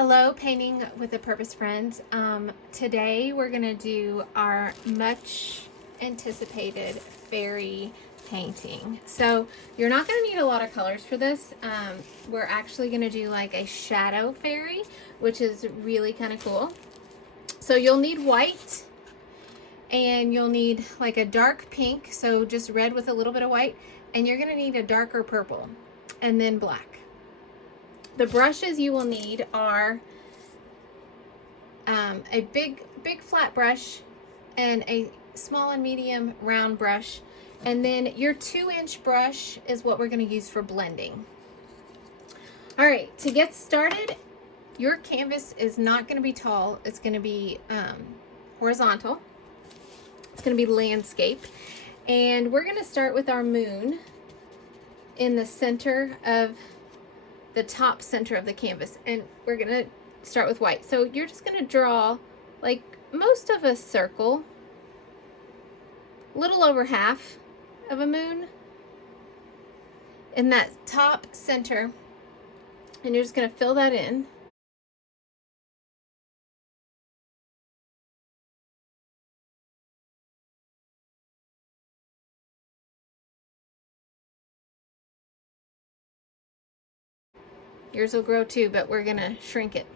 Hello, Painting with a Purpose friends. Today we're going to do our much anticipated fairy painting. So you're not going to need a lot of colors for this. We're actually going to do like a shadow fairy, which is really kind of cool. So you'll need white and you'll need like a dark pink, so just red with a little bit of white, and you're going to need a darker purple and then black. The brushes you will need are a big flat brush and a small and medium round brush. And then your 2-inch brush is what we're going to use for blending. All right, to get started, your canvas is not going to be tall. It's going to be horizontal. It's going to be landscape. And we're going to start with our moon in the center of the top center of the canvas, and we're gonna start with white. So you're just gonna draw like most of a circle, a little over half of a moon in that top center, and you're just gonna fill that in. Yours will grow too, but we're gonna shrink it.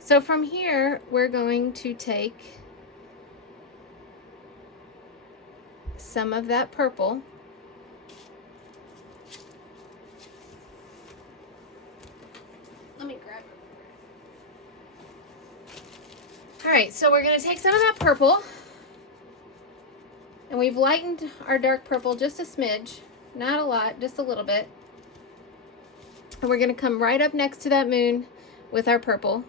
So from here, we're going to take some of that purple Let me grab it. All right, so we're gonna take some of that purple, and we've lightened our dark purple just a smidge, not a lot, just a little bit. And we're going to come right up next to that moon with our purple.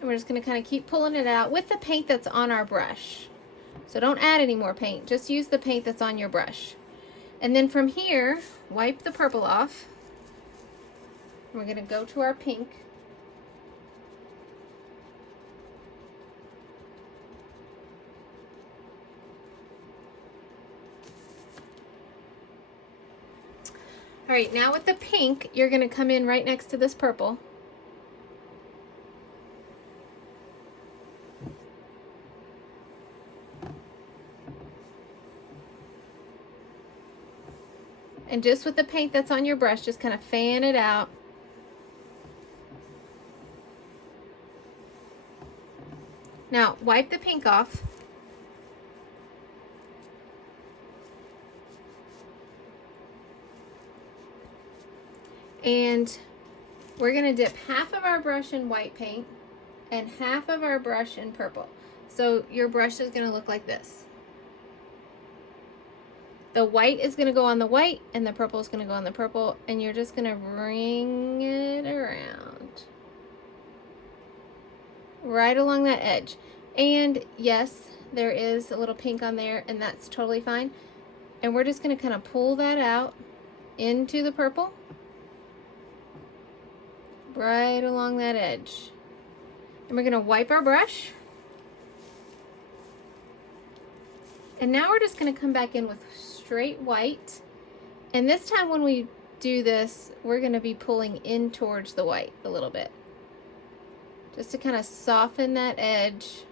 And we're just going to kind of keep pulling it out with the paint that's on our brush. So don't add any more paint, just use the paint that's on your brush. And then from here, wipe the purple off. We're going to go to our pink. All right, now with the pink, you're going to come in right next to this purple. And just with the paint that's on your brush, just kind of fan it out. Now, wipe the pink off. And we're going to dip half of our brush in white paint and half of our brush in purple. So your brush is going to look like this. The white is going to go on the white and the purple is going to go on the purple, and you're just going to bring it around right along that edge. And yes, there is a little pink on there, and that's totally fine. And we're just going to kind of pull that out into the purple right along that edge. And we're going to wipe our brush. And now we're just going to come back in with straight white. And this time when we do this, we're going to be pulling in towards the white a little bit, just to kind of soften that edge.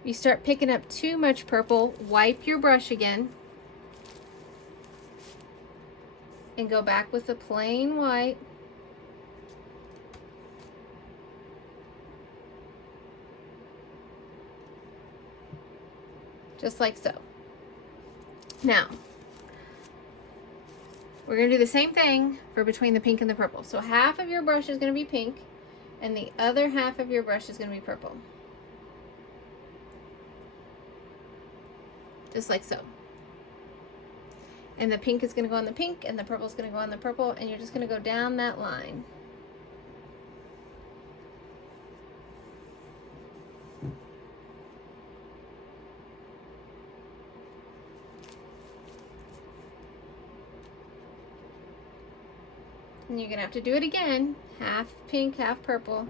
If you start picking up too much purple, wipe your brush again and go back with the plain white. Just like so. Now, we're going to do the same thing for between the pink and the purple. So half of your brush is going to be pink, and the other half of your brush is going to be purple. Just like so. And the pink is going to go on the pink, and the purple is going to go on the purple, and you're just going to go down that line. And you're gonna have to do it again. Half pink, half purple.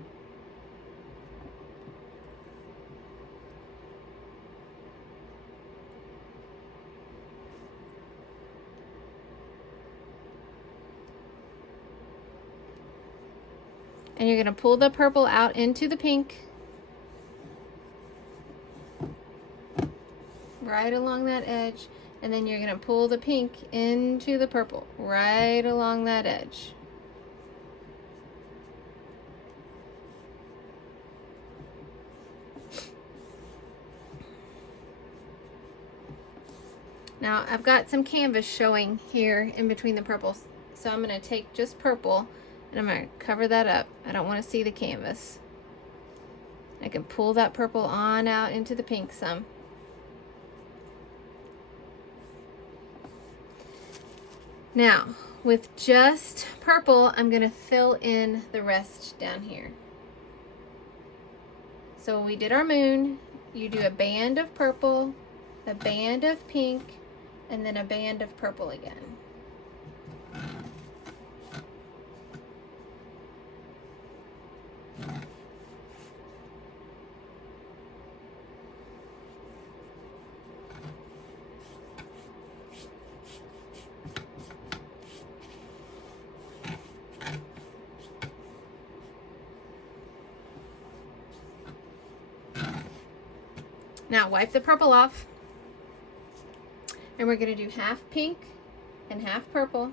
And you're gonna pull the purple out into the pink. Right along that edge. And then you're gonna pull the pink into the purple. Right along that edge. Now I've got some canvas showing here in between the purples. So I'm going to take just purple and I'm going to cover that up. I don't want to see the canvas. I can pull that purple on out into the pink some. Now with just purple, I'm going to fill in the rest down here. So we did our moon. You do a band of purple, a band of pink, and then a band of purple again. Now wipe the purple off. And we're going to do half pink and half purple.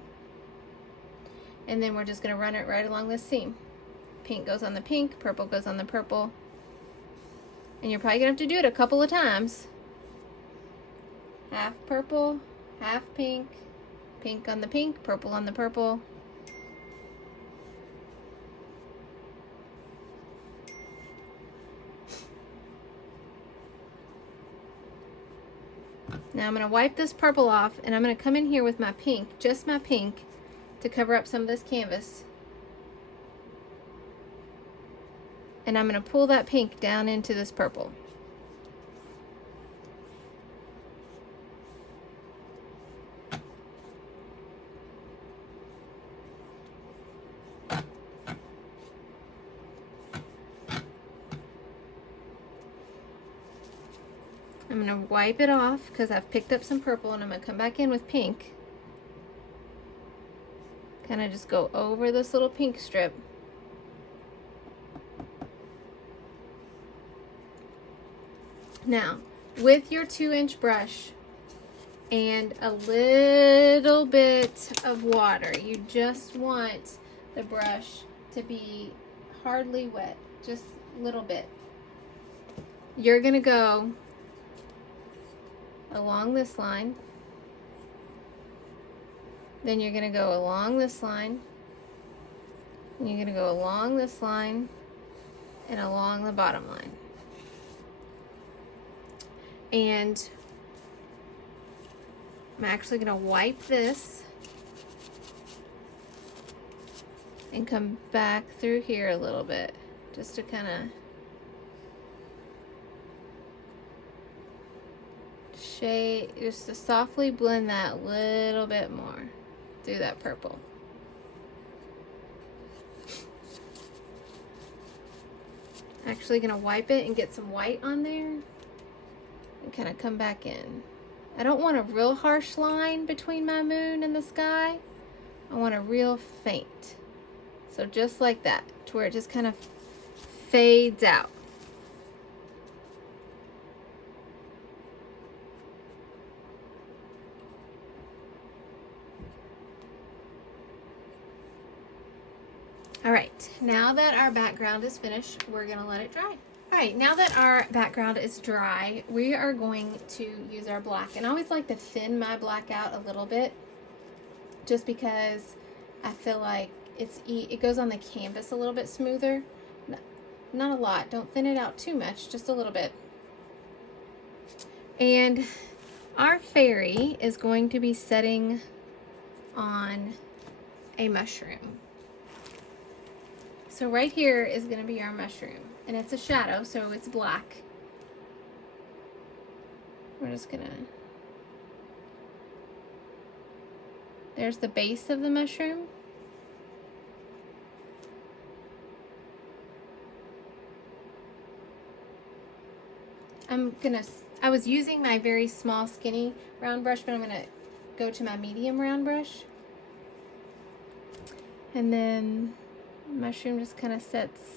And then we're just going to run it right along this seam. Pink goes on the pink, purple goes on the purple. And you're probably going to have to do it a couple of times. Half purple, half pink, pink on the pink, purple on the purple. Now I'm going to wipe this purple off and I'm going to come in here with my pink, just my pink, to cover up some of this canvas. And I'm going to pull that pink down into this purple. I'm going to wipe it off because I've picked up some purple, and I'm going to come back in with pink. Kind of just go over this little pink strip. Now, with your 2-inch brush and a little bit of water, you just want the brush to be hardly wet, just a little bit. You're going to go along this line, then you're going to go along this line, and you're going to go along this line and along the bottom line. And I'm actually going to wipe this and come back through here a little bit just to kind of shade, just to softly blend that a little bit more through that purple. Actually going to wipe it and get some white on there and kind of come back in. I don't want a real harsh line between my moon and the sky. I want a real faint. So just like that, to where it just kind of fades out. All right, now that our background is finished, we're gonna let it dry. All right, now that our background is dry, we are going to use our black. And I always like to thin my black out a little bit, just because I feel like it goes on the canvas a little bit smoother. Not a lot, don't thin it out too much, just a little bit. And our fairy is going to be setting on a mushroom. So right here is going to be our mushroom, and it's a shadow, so it's black. We're just going to, there's the base of the mushroom. I was using my very small skinny round brush, but I'm gonna go to my medium round brush. And then mushroom just kind of sits.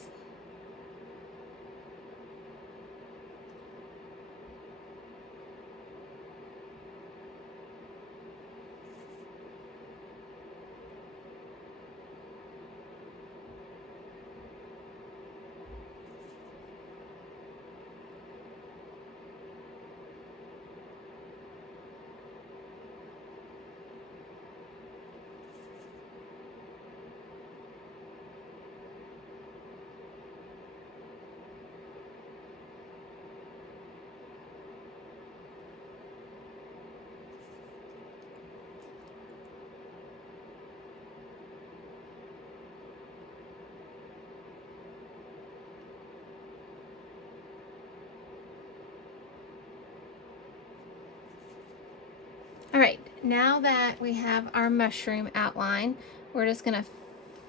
All right, now that we have our mushroom outline, we're just gonna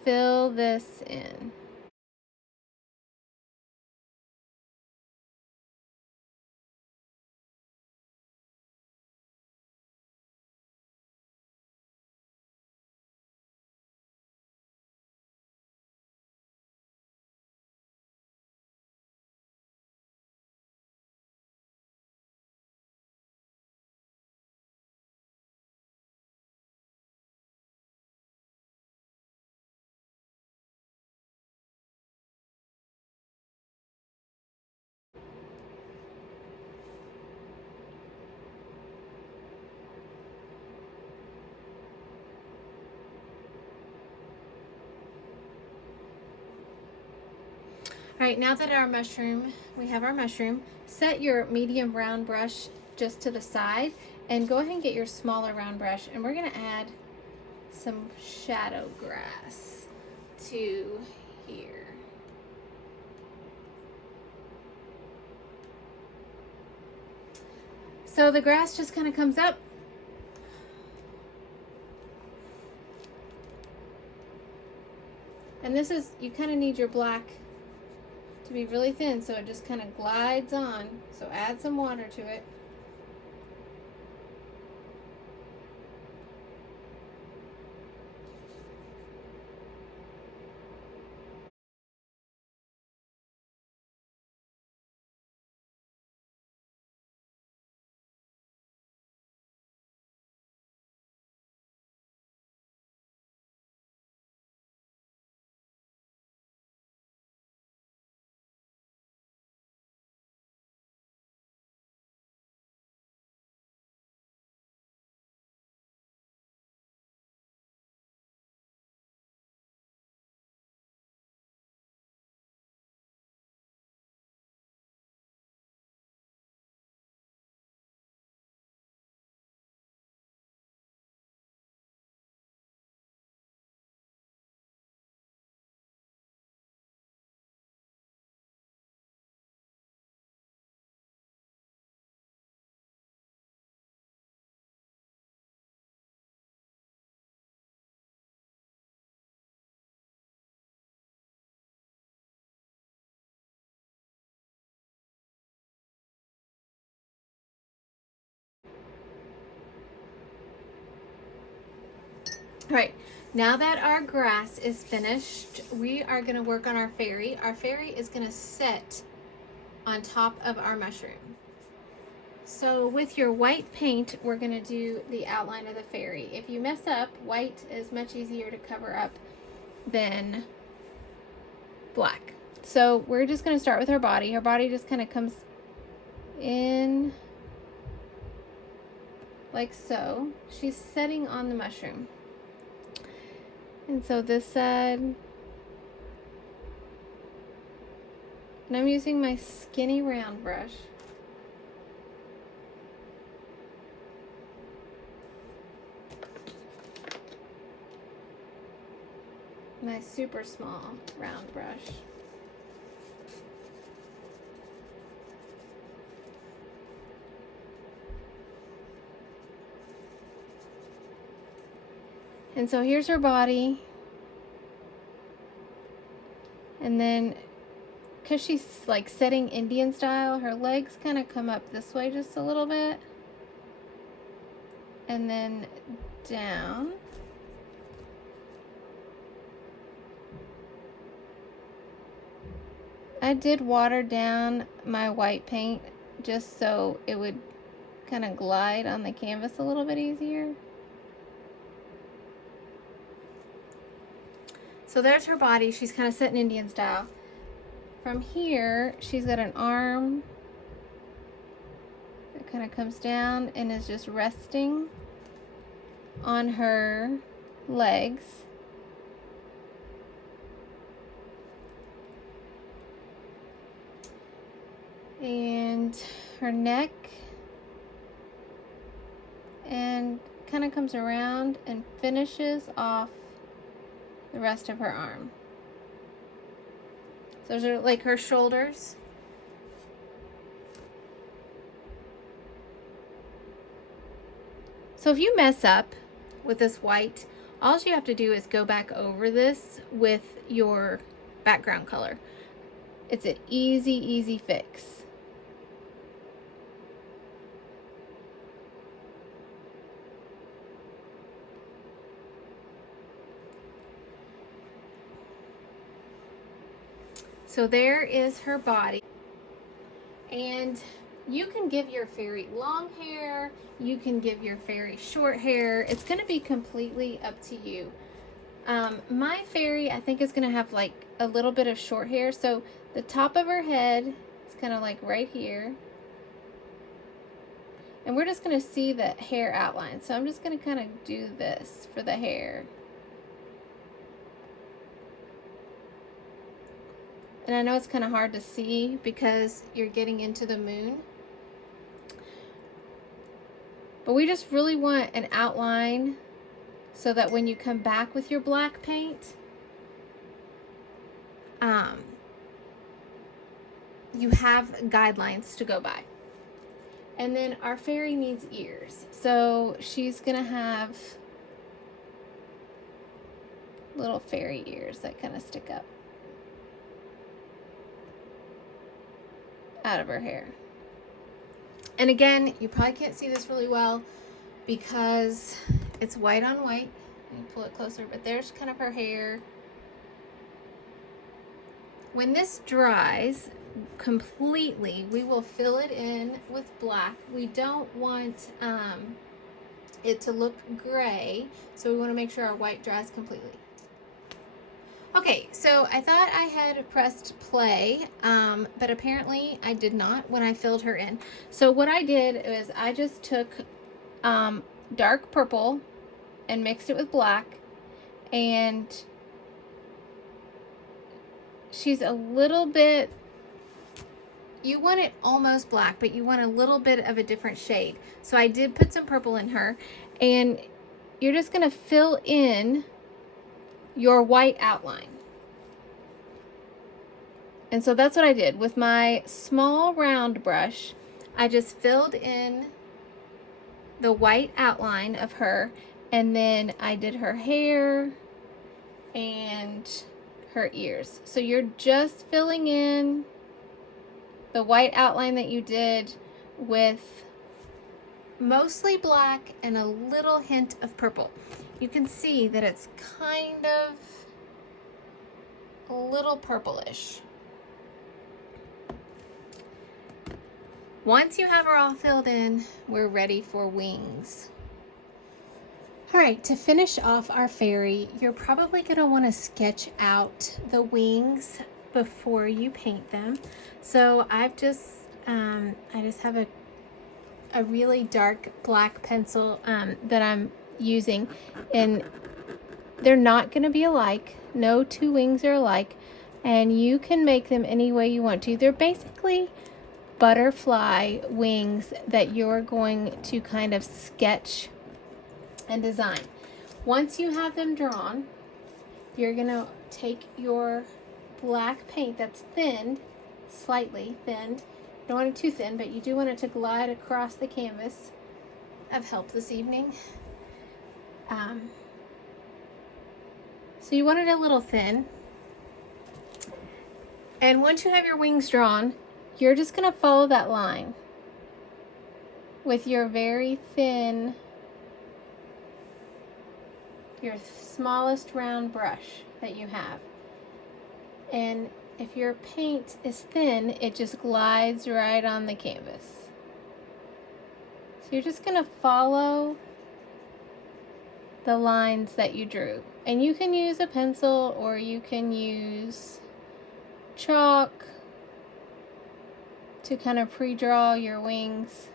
fill this in. All right, now that we have our mushroom, set your medium round brush just to the side and go ahead and get your smaller round brush, and we're gonna add some shadow grass to here. So the grass just kind of comes up. And this is, you kind of need your black to be really thin so it just kind of glides on. So add some water to it. All right, now that our grass is finished, we are gonna work on our fairy. Our fairy is gonna sit on top of our mushroom. So with your white paint, we're gonna do the outline of the fairy. If you mess up, white is much easier to cover up than black. So we're just gonna start with her body. Her body just kind of comes in like so. She's sitting on the mushroom. And so this side, and I'm using my skinny round brush. My super small round brush. And so here's her body. And then because she's like sitting Indian style, her legs kind of come up this way just a little bit. And then down. I did water down my white paint just so it would kind of glide on the canvas a little bit easier. So there's her body. She's kind of sitting Indian style. From here, she's got an arm that kind of comes down and is just resting on her legs. And her neck, and kind of comes around and finishes off the rest of her arm. So those are like her shoulders. So if you mess up with this white, all you have to do is go back over this with your background color. It's an easy fix. So there is her body. And you can give your fairy long hair, you can give your fairy short hair. It's going to be completely up to you. My fairy, I think, is going to have like a little bit of short hair. So the top of her head is kind of like right here. And we're just going to see the hair outline. So I'm just going to kind of do this for the hair. And I know it's kind of hard to see because you're getting into the moon. But we just really want an outline so that when you come back with your black paint, you have guidelines to go by. And then our fairy needs ears. So she's going to have little fairy ears that kind of stick up out of her hair. And again, you probably can't see this really well because it's white on white. Let me pull it closer, but there's kind of her hair. When this dries completely, we will fill it in with black. We don't want it to look gray, so we want to make sure our white dries completely. Okay, so I thought I had pressed play, but apparently I did not when I filled her in. So what I did is I just took dark purple and mixed it with black, and she's a little bit, you want it almost black, but you want a little bit of a different shade. So I did put some purple in her, and you're just going to fill in your white outline. And so that's what I did with my small round brush. I just filled in the white outline of her, and then I did her hair and her ears. So you're just filling in the white outline that you did with mostly black and a little hint of purple. You can see that it's kind of a little purplish. Once you have her all filled in, we're ready for wings. All right, to finish off our fairy, you're probably going to want to sketch out the wings before you paint them. So I just have a really dark black pencil that I'm using, and they're not going to be alike. No two wings are alike, and you can make them any way you want to. They're basically butterfly wings that you're going to kind of sketch and design. Once you have them drawn, you're going to take your black paint that's thinned, slightly thinned. You don't want it too thin, but you do want it to glide across the canvas. Of help this evening. So you want it a little thin. And once you have your wings drawn, you're just going to follow that line with your very thin, your smallest round brush that you have. And if your paint is thin, it just glides right on the canvas. So you're just going to follow the lines that you drew. And you can use a pencil or you can use chalk to kind of pre-draw your wings.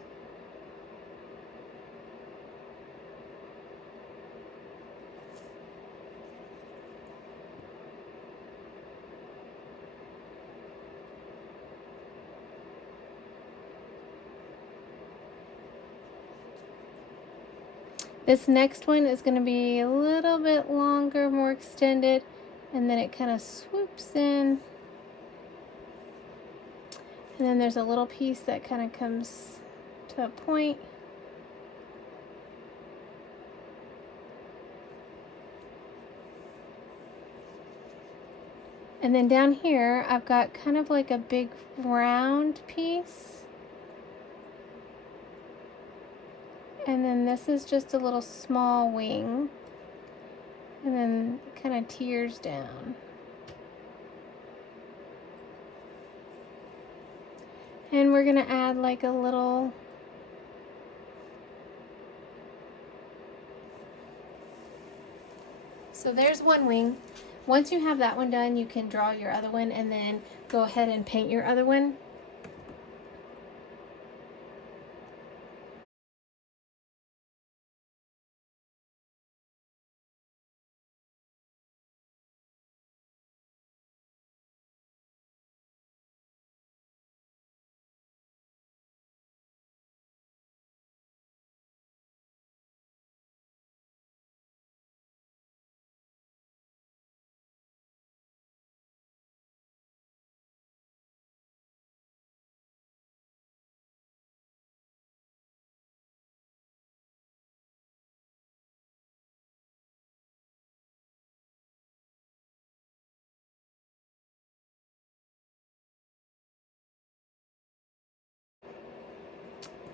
This next one is going to be a little bit longer, more extended, and then it kind of swoops in. And then there's a little piece that kind of comes to a point. And then down here, I've got kind of like a big round piece. And then this is just a little small wing. And then it kind of tears down. And we're going to add like a little so there's one wing. Once you have that one done, you can draw your other one and then go ahead and paint your other one.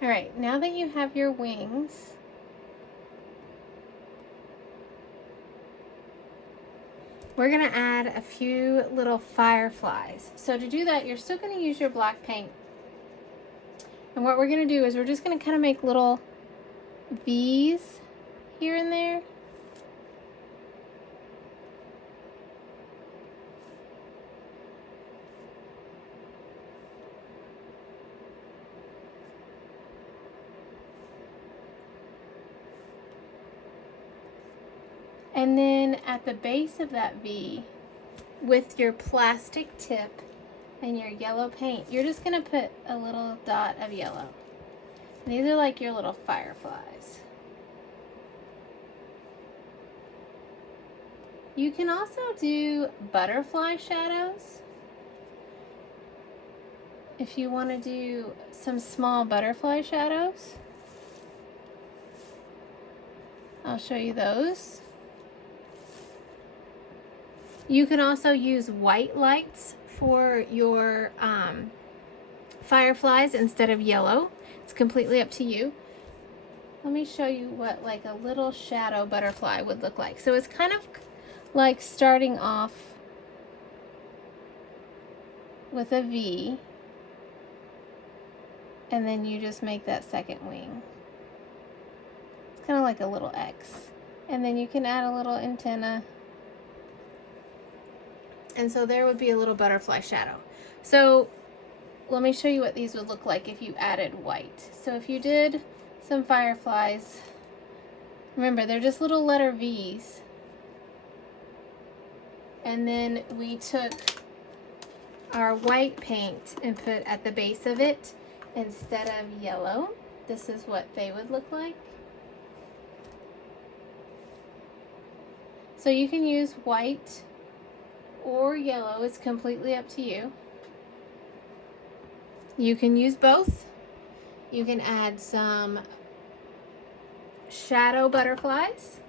All right, now that you have your wings, we're going to add a few little fireflies. So to do that, you're still going to use your black paint. And what we're going to do is we're just going to kind of make little V's here and there. And then at the base of that V, with your plastic tip and your yellow paint, you're just going to put a little dot of yellow. And these are like your little fireflies. You can also do butterfly shadows. If you want to do some small butterfly shadows, I'll show you those. You can also use white lights for your fireflies instead of yellow. It's completely up to you. Let me show you what like a little shadow butterfly would look like. So it's kind of like starting off with a V, and then you just make that second wing. It's kind of like a little X. And then you can add a little antenna. And so there would be a little butterfly shadow. So let me show you what these would look like if you added white. So if you did some fireflies, remember they're just little letter V's. And then we took our white paint and put at the base of it instead of yellow. This is what they would look like. So you can use white or yellow, it's completely up to you. You can use both. You can add some shadow butterflies.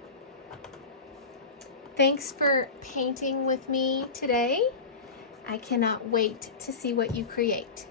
Thanks for painting with me today. I cannot wait to see what you create.